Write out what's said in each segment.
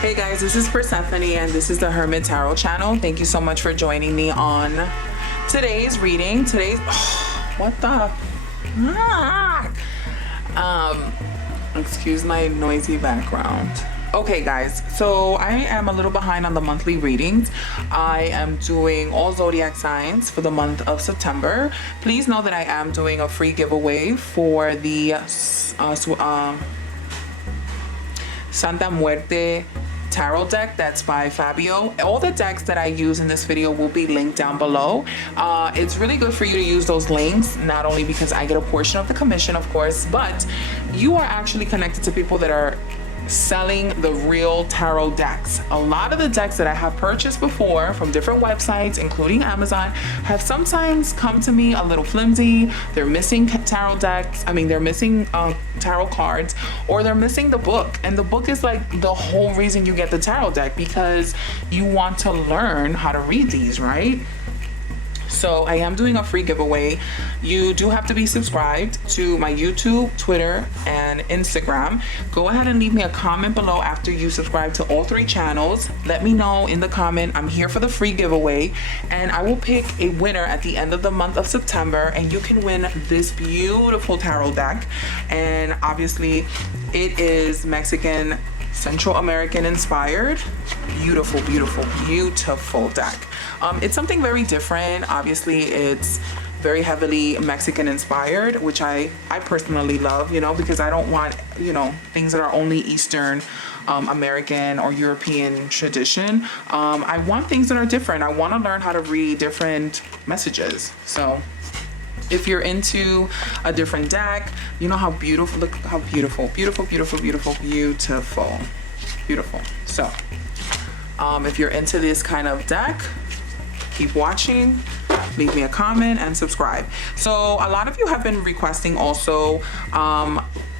Hey guys, this is Persephone and this is the Hermit Tarot channel. Thank you so much for joining me on today's reading. What the? Excuse my noisy background. Okay guys, so I am a little behind on the monthly readings. I am doing all zodiac signs for the month of September. Please know that I am doing a free giveaway for the Santa Muerte tarot deck that's by Fabio. All the decks that I use in this video will be linked down below. It's really good for you to use those links, not only because I get a portion of the commission, of course, but you are actually connected to people that are selling the real tarot decks. A lot of the decks that I have purchased before from different websites, including Amazon, have sometimes come to me a little flimsy. They're missing tarot decks. They're missing tarot cards, or they're missing the book. And the book is like the whole reason you get the tarot deck, because you want to learn how to read these, right? So I am doing a free giveaway. You do have to be subscribed to my YouTube, Twitter, and Instagram. Go ahead and leave me a comment below after you subscribe to all three channels. Let me know in the comment. I'm here for the free giveaway, and I will pick a winner at the end of the month of September, and you can win this beautiful tarot deck. And obviously it is Mexican, Central American inspired. Beautiful, beautiful, beautiful deck. It's something very different. Obviously it's very heavily Mexican inspired, which I personally love, because I don't want, things that are only Eastern American or European tradition. I want things that are different. I want to learn how to read different messages. So if you're into a different deck, you know how beautiful, look how beautiful, beautiful, beautiful, beautiful, beautiful, beautiful. So if you're into this kind of deck, keep watching, leave me a comment, and subscribe. So a lot of you have been requesting also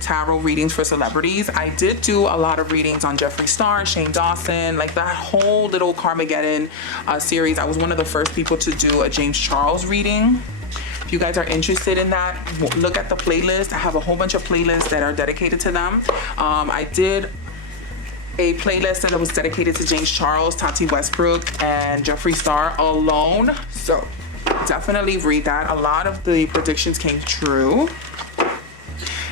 tarot readings for celebrities. I did do a lot of readings on Jeffree Star, Shane Dawson, like that whole little Carmageddon series. I was one of the first people to do a James Charles reading. If you guys are interested in that, look at the playlist. I have a whole bunch of playlists that are dedicated to them. I did a playlist that was dedicated to James Charles, Tati Westbrook, and Jeffree Star alone. So definitely read that. A lot of the predictions came true.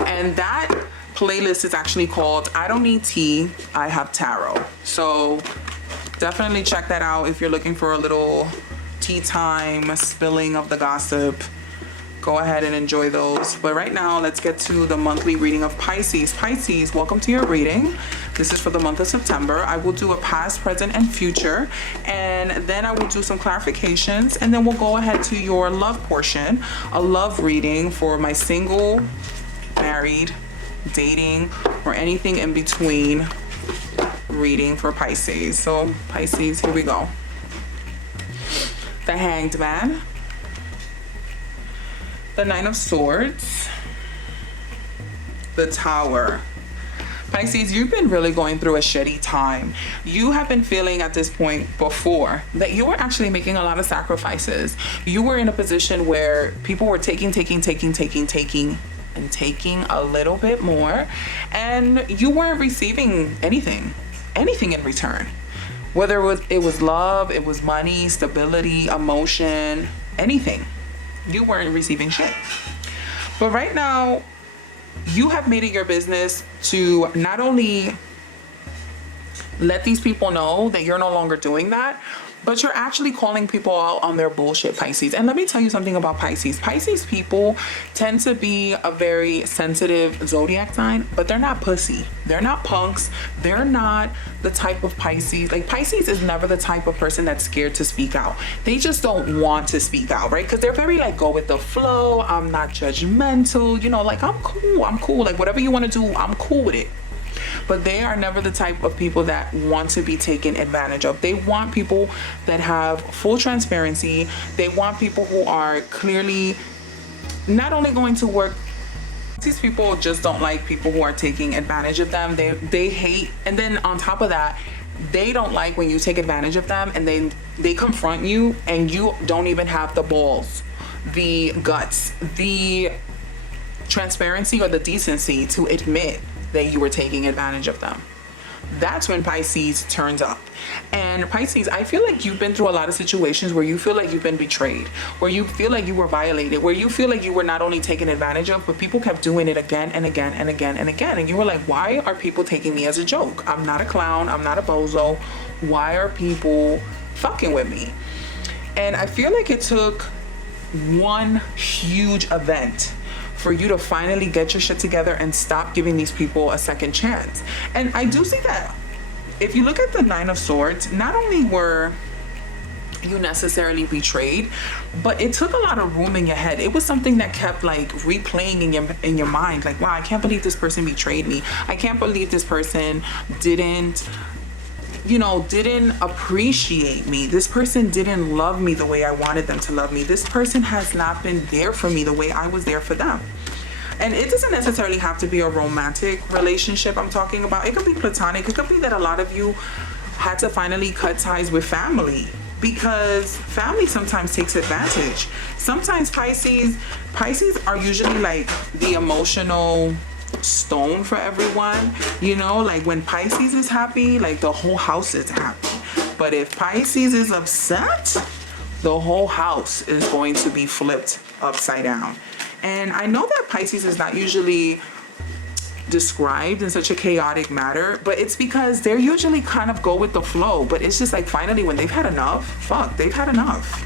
And that playlist is actually called I Don't Need Tea, I Have Tarot. So definitely check that out if you're looking for a little tea time, spilling of the gossip. Go ahead and enjoy those. But right now, let's get to the monthly reading of Pisces. Pisces, welcome to your reading. This is for the month of September. I will do a past, present, and future, and then I will do some clarifications, and then we'll go ahead to your love portion, a love reading for my single, married, dating, or anything in between reading for Pisces. So Pisces, here we go. The Hanged Man, the Nine of Swords, the Tower. Pisces, you've been really going through a shitty time. You have been feeling at this point before that you were actually making a lot of sacrifices. You were in a position where people were taking a little bit more, and you weren't receiving anything in return. Whether it was love, it was money, stability, emotion, anything. You weren't receiving shit. But right now, you have made it your business to not only let these people know that you're no longer doing that, but you're actually calling people out on their bullshit, Pisces. And let me tell you something about Pisces. Pisces people tend to be a very sensitive zodiac sign, but they're not pussy. They're not punks. They're not the type of Pisces. Like, Pisces is never the type of person that's scared to speak out. They just don't want to speak out, right? Because they're very like, go with the flow. I'm not judgmental. Like, I'm cool. Like, whatever you want to do, I'm cool with it. But they are never the type of people that want to be taken advantage of. They want people that have full transparency. They want people who are clearly not only going to work. These people just don't like people who are taking advantage of them. They hate, and then on top of that, they don't like when you take advantage of them and they confront you and you don't even have the balls, the guts, the transparency, or the decency to admit that you were taking advantage of them. that's when Pisces turns up. And Pisces, I feel like you've been through a lot of situations where you feel like you've been betrayed, where you feel like you were violated, where you feel like you were not only taken advantage of, but people kept doing it again and again and again and again. And you were like, why are people taking me as a joke? I'm not a clown. I'm not a bozo. Why are people fucking with me? And I feel like it took one huge event for you to finally get your shit together and stop giving these people a second chance. And I do see that. If you look at the Nine of Swords, not only were you necessarily betrayed, but it took a lot of room in your head. It was something that kept like replaying in your mind, like, wow, I can't believe this person betrayed me. I can't believe this person didn't appreciate me. This person didn't love me the way I wanted them to love me. This person has not been there for me the way I was there for them. And it doesn't necessarily have to be a romantic relationship I'm talking about. It could be platonic. It could be that a lot of you had to finally cut ties with family, because family sometimes takes advantage. Sometimes Pisces are usually like the emotional stone for everyone. You know, like when Pisces is happy, like the whole house is happy. But if Pisces is upset, the whole house is going to be flipped upside down. And I know that Pisces is not usually described in such a chaotic manner, but it's because they're usually kind of go with the flow. But it's just like finally when they've had enough, they've had enough.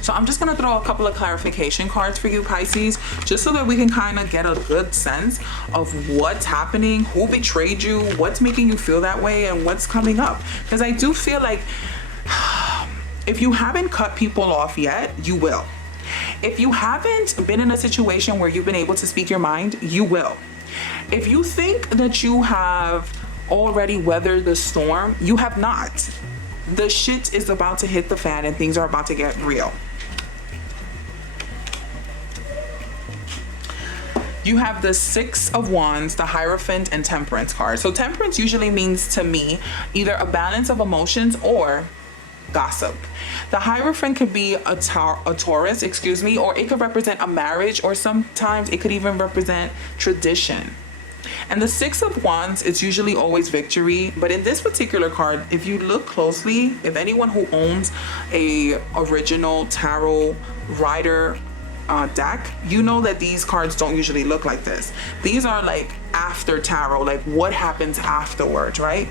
So I'm just gonna throw a couple of clarification cards for you, Pisces, just so that we can kind of get a good sense of what's happening, who betrayed you, what's making you feel that way, and what's coming up. Because I do feel like if you haven't cut people off yet, you will. If you haven't been in a situation where you've been able to speak your mind, you will. If you think that you have already weathered the storm, you have not. The shit is about to hit the fan and things are about to get real. You have the Six of Wands, the Hierophant, and Temperance card. So Temperance usually means to me either a balance of emotions or gossip. The Hierophant could be a Taurus, or it could represent a marriage, or sometimes it could even represent tradition. And the Six of Wands is usually always victory, but in this particular card, if you look closely, if anyone who owns a original tarot rider deck, you know that these cards don't usually look like this. These are like after tarot, like what happens afterwards, right?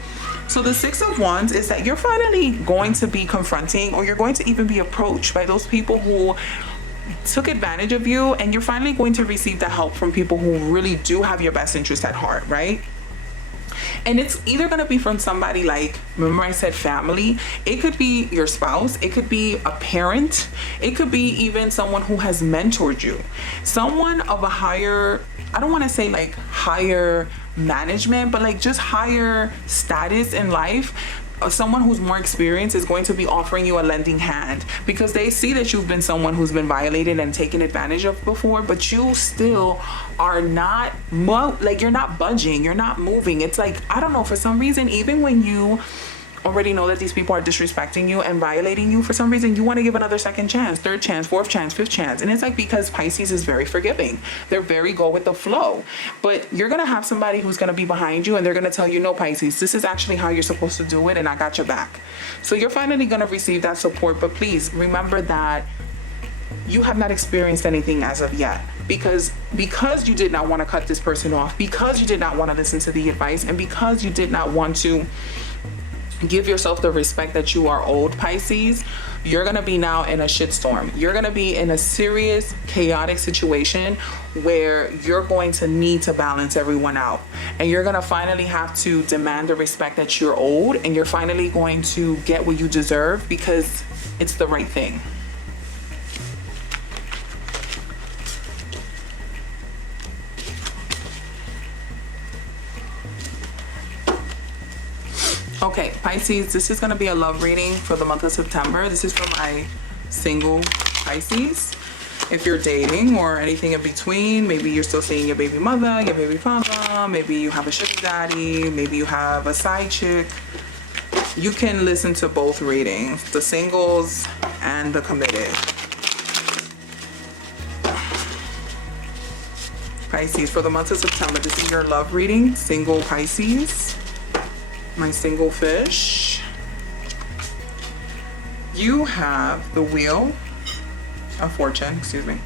So the Six of Wands is that you're finally going to be confronting, or you're going to even be approached by those people who took advantage of you, and you're finally going to receive the help from people who really do have your best interest at heart, right? And it's either going to be from somebody like, remember I said family, it could be your spouse, it could be a parent, it could be even someone who has mentored you, someone of a higher, I don't want to say like higher management, but like just higher status in life. Someone who's more experienced is going to be offering you a lending hand, because they see that you've been someone who's been violated and taken advantage of before, but you still are not like you're not budging, you're not moving. It's like, I don't know, for some reason, even when you already know that these people are disrespecting you and violating you, for some reason you want to give another second chance, third chance, fourth chance, fifth chance. And it's like, because Pisces is very forgiving, they're very go with the flow. But you're gonna have somebody who's gonna be behind you and they're gonna tell you, no, Pisces, this is actually how you're supposed to do it, and I got your back. So you're finally gonna receive that support. But please remember that you have not experienced anything as of yet, because you did not want to cut this person off, because you did not want to listen to the advice, and because you did not want to give yourself the respect that you are owed, Pisces. You're gonna be now in a shitstorm. You're gonna be in a serious, chaotic situation where you're going to need to balance everyone out. And you're gonna finally have to demand the respect that you're owed, and you're finally going to get what you deserve, because it's the right thing. Okay, Pisces, this is going to be a love reading for the month of September. This is for my single Pisces. If you're dating or anything in between, maybe you're still seeing your baby mother, your baby father, maybe you have a sugar daddy, maybe you have a side chick. You can listen to both readings, the singles and the committed. Pisces, for the month of September, this is your love reading, single Pisces. my single fish, you have the Wheel of Fortune, excuse me,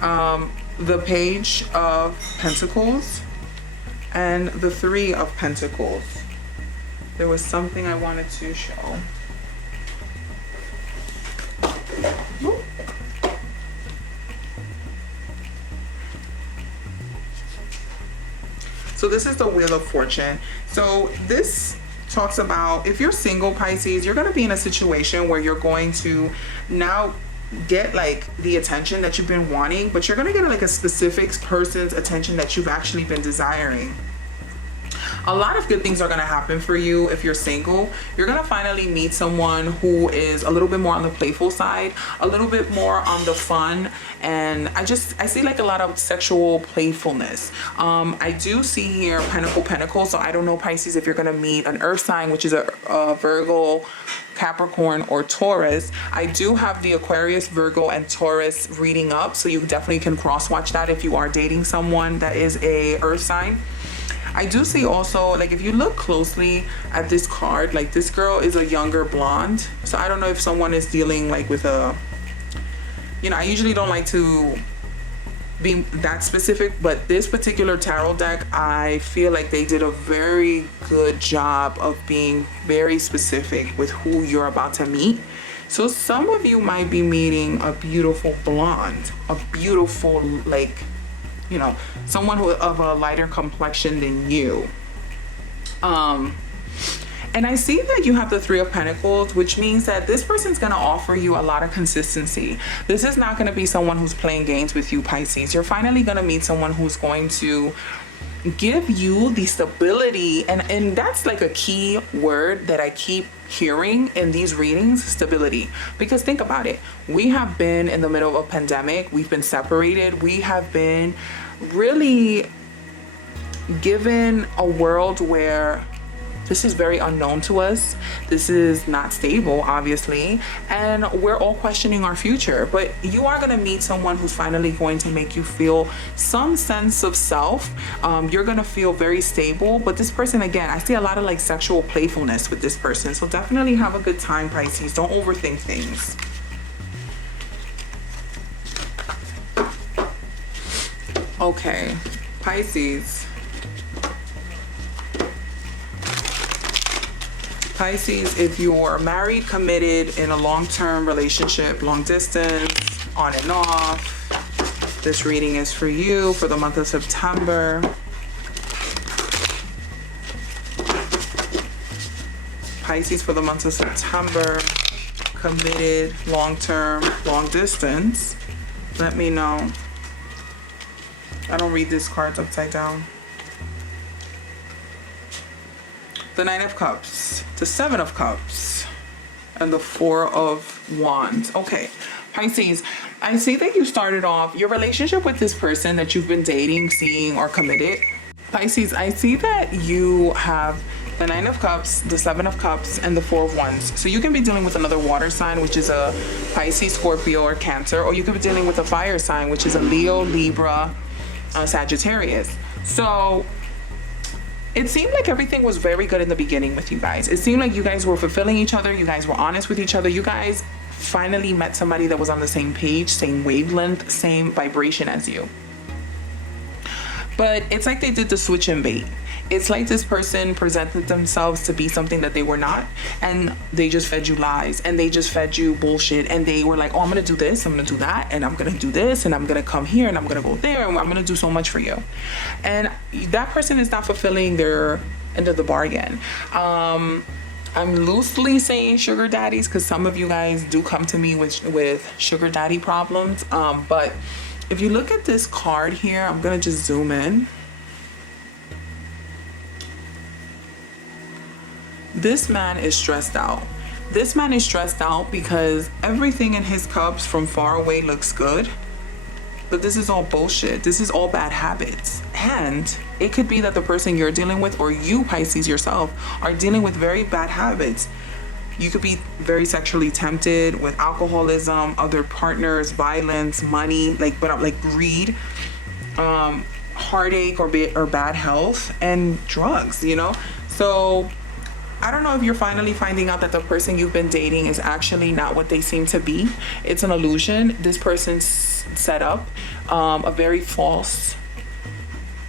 the Page of Pentacles, and the Three of Pentacles. There was something I wanted to show. So this is the Wheel of Fortune. So this talks about, if you're single, Pisces, you're going to be in a situation where you're going to now get like the attention that you've been wanting, but you're going to get like a specific person's attention that you've actually been desiring. A lot of good things are going to happen for you if you're single. You're going to finally meet someone who is a little bit more on the playful side, a little bit more on the fun, and I see like a lot of sexual playfulness. I do see here Pentacle, so I don't know, Pisces, if you're going to meet an earth sign, which is a Virgo, Capricorn, or Taurus. I do have the Aquarius, Virgo, and Taurus reading up, so you definitely can cross watch that if you are dating someone that is a earth sign. I do see also, like, if you look closely at this card, like, this girl is a younger blonde. So I don't know if someone is dealing like with a, you know, I usually don't like to be that specific, but this particular tarot deck, I feel like they did a very good job of being very specific with who you're about to meet. So some of you might be meeting a beautiful blonde, a beautiful, like, you know, someone who of a lighter complexion than you. And I see that you have the Three of Pentacles, which means that this person's going to offer you a lot of consistency. This is not going to be someone who's playing games with you, Pisces. You're finally going to meet someone who's going to give you the stability, and that's like a key word that I keep hearing in these readings, stability. Because think about it, we have been in the middle of a pandemic, we've been separated, we have been really given a world where this is very unknown to us. This is not stable, obviously, and we're all questioning our future. But you are going to meet someone who's finally going to make you feel some sense of self. You're going to feel very stable. But this person, again, I see a lot of like sexual playfulness with this person. So definitely have a good time, Pisces. Don't overthink things. Okay, Pisces. Pisces, if you're married, committed, in a long-term relationship, long distance, on and off, this reading is for you for the month of September. Pisces, for the month of September, committed, long-term, long distance. Let me know. I don't read these cards upside down. The Nine of Cups, the Seven of Cups, and the Four of Wands. Okay, Pisces, I see that you started off your relationship with this person that you've been dating, seeing, or committed. Pisces, I see that you have the Nine of Cups, the Seven of Cups, and the Four of Wands. So you can be dealing with another water sign, which is a Pisces, Scorpio, or Cancer, or you could be dealing with a fire sign, which is a Leo, Libra, Sagittarius. So it seemed like everything was very good in the beginning with you guys. It seemed like you guys were fulfilling each other. You guys were honest with each other. You guys finally met somebody that was on the same page, same wavelength, same vibration as you. But it's like they did the switch and bait. It's like this person presented themselves to be something that they were not, and they just fed you lies, and they just fed you bullshit, and they were like, oh, I'm gonna do this, I'm gonna do that, and I'm gonna do this, and I'm gonna come here, and I'm gonna go there, and I'm gonna do so much for you. And that person is not fulfilling their end of the bargain. I'm loosely saying sugar daddies because some of you guys do come to me with sugar daddy problems. But if you look at this card here, I'm gonna just zoom in. This man is stressed out. This man is stressed out because everything in his cups from far away looks good. But this is all bullshit. This is all bad habits. And it could be that the person you're dealing with, or you, Pisces, yourself, are dealing with very bad habits. You could be very sexually tempted with alcoholism, other partners, violence, money, like greed, heartache or bad health, and drugs, you know? So I don't know if you're finally finding out that the person you've been dating is actually not what they seem to be. It's an illusion. This person's set up a very false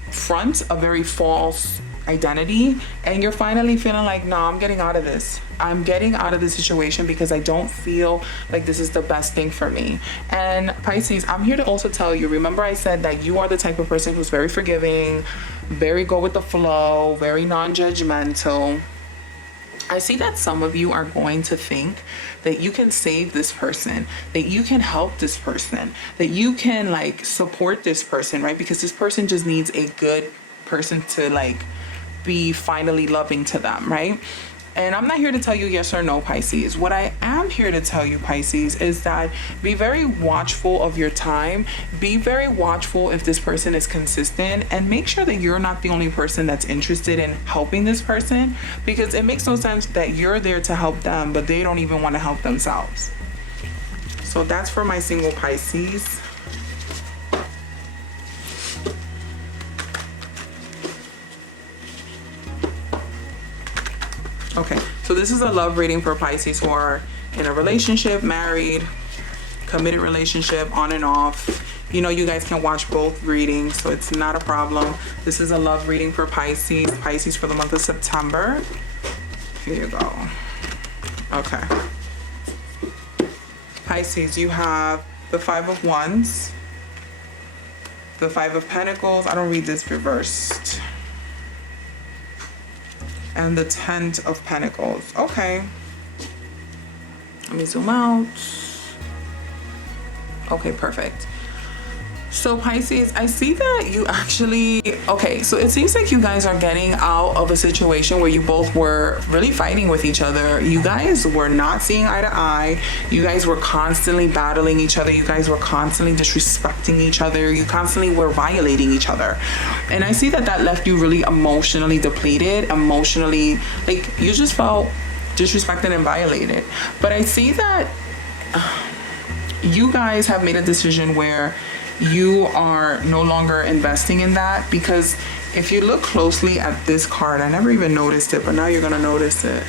front, a very false identity, and you're finally feeling like, no, I'm getting out of this. I'm getting out of this situation because I don't feel like this is the best thing for me. And Pisces, I'm here to also tell you, remember I said that you are the type of person who's very forgiving, very go with the flow, very non-judgmental. I see that some of you are going to think that you can save this person, that you can help this person, that you can like support this person, right? Because this person just needs a good person to like be finally loving to them, right? And I'm not here to tell you yes or no, Pisces. What I am here to tell you, Pisces, is that be very watchful of your time. Be very watchful if this person is consistent, and make sure that you're not the only person that's interested in helping this person, because it makes no sense that you're there to help them, but they don't even want to help themselves. So that's for my single Pisces. Okay, so this is a love reading for Pisces who are in a relationship, married, committed relationship, on and off. You know, you guys can watch both readings, so it's not a problem. This is a love reading for Pisces. Pisces for the month of September. Here you go. Okay. Pisces, you have the Five of Wands, the Five of Pentacles. I don't read this reversed. And the Ten of Pentacles. Okay. Let me zoom out. Okay, perfect. So Pisces, I see that you actually, okay, so it seems like you guys are getting out of a situation where you both were really fighting with each other. You guys were not seeing eye to eye. You guys were constantly battling each other. You guys were constantly disrespecting each other. You constantly were violating each other. And I see that that left you really emotionally depleted, emotionally, like you just felt disrespected and violated. But I see that you guys have made a decision where you are no longer investing in that, because if you look closely at this card, I never even noticed it, but now you're gonna notice it.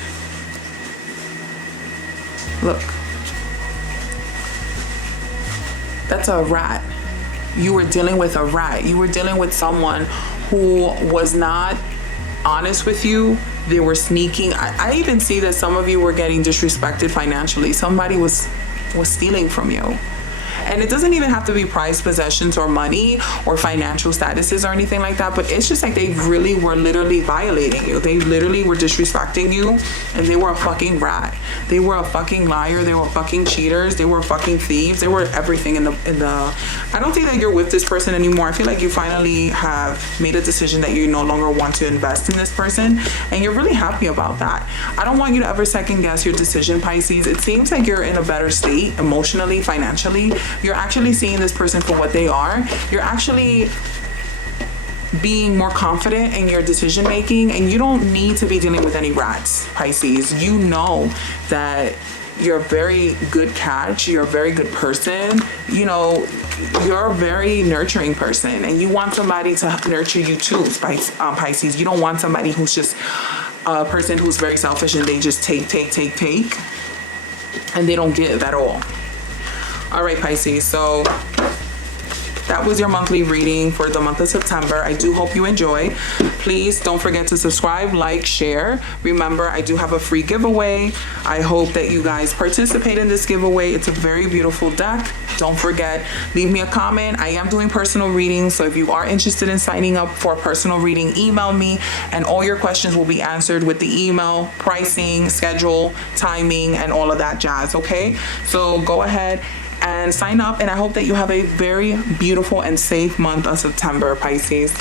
Look, that's a rat. You were dealing with a rat. You were dealing with someone who was not honest with you. They were sneaking. I even see that some of you were getting disrespected financially. Somebody was stealing from you. And it doesn't even have to be prized possessions or money or financial statuses or anything like that, but it's just like they really were literally violating you. They literally were disrespecting you, and they were a fucking rat. They were a fucking liar. They were fucking cheaters. They were fucking thieves. They were everything in the I don't think that you're with this person anymore. I feel like you finally have made a decision that you no longer want to invest in this person, and you're really happy about that. I don't want you to ever second guess your decision, Pisces. It seems like you're in a better state emotionally, financially. You're actually seeing this person for what they are. You're actually being more confident in your decision making, and you don't need to be dealing with any rats, Pisces. You know that you're a very good catch. You're a very good person. You know, you're a very nurturing person, and you want somebody to nurture you too, Pisces. You don't want somebody who's just a person who's very selfish and they just take, and they don't give at all. All right, Pisces, so that was your monthly reading for the month of September. I do hope you enjoy. Please don't forget to subscribe, like, share. Remember, I do have a free giveaway. I hope that you guys participate in this giveaway. It's a very beautiful deck. Don't forget, leave me a comment. I am doing personal readings, so if you are interested in signing up for a personal reading, email me, and all your questions will be answered with the email, pricing, schedule, timing, and all of that jazz, okay? So go ahead and sign up, and I hope that you have a very beautiful and safe month of September, Pisces.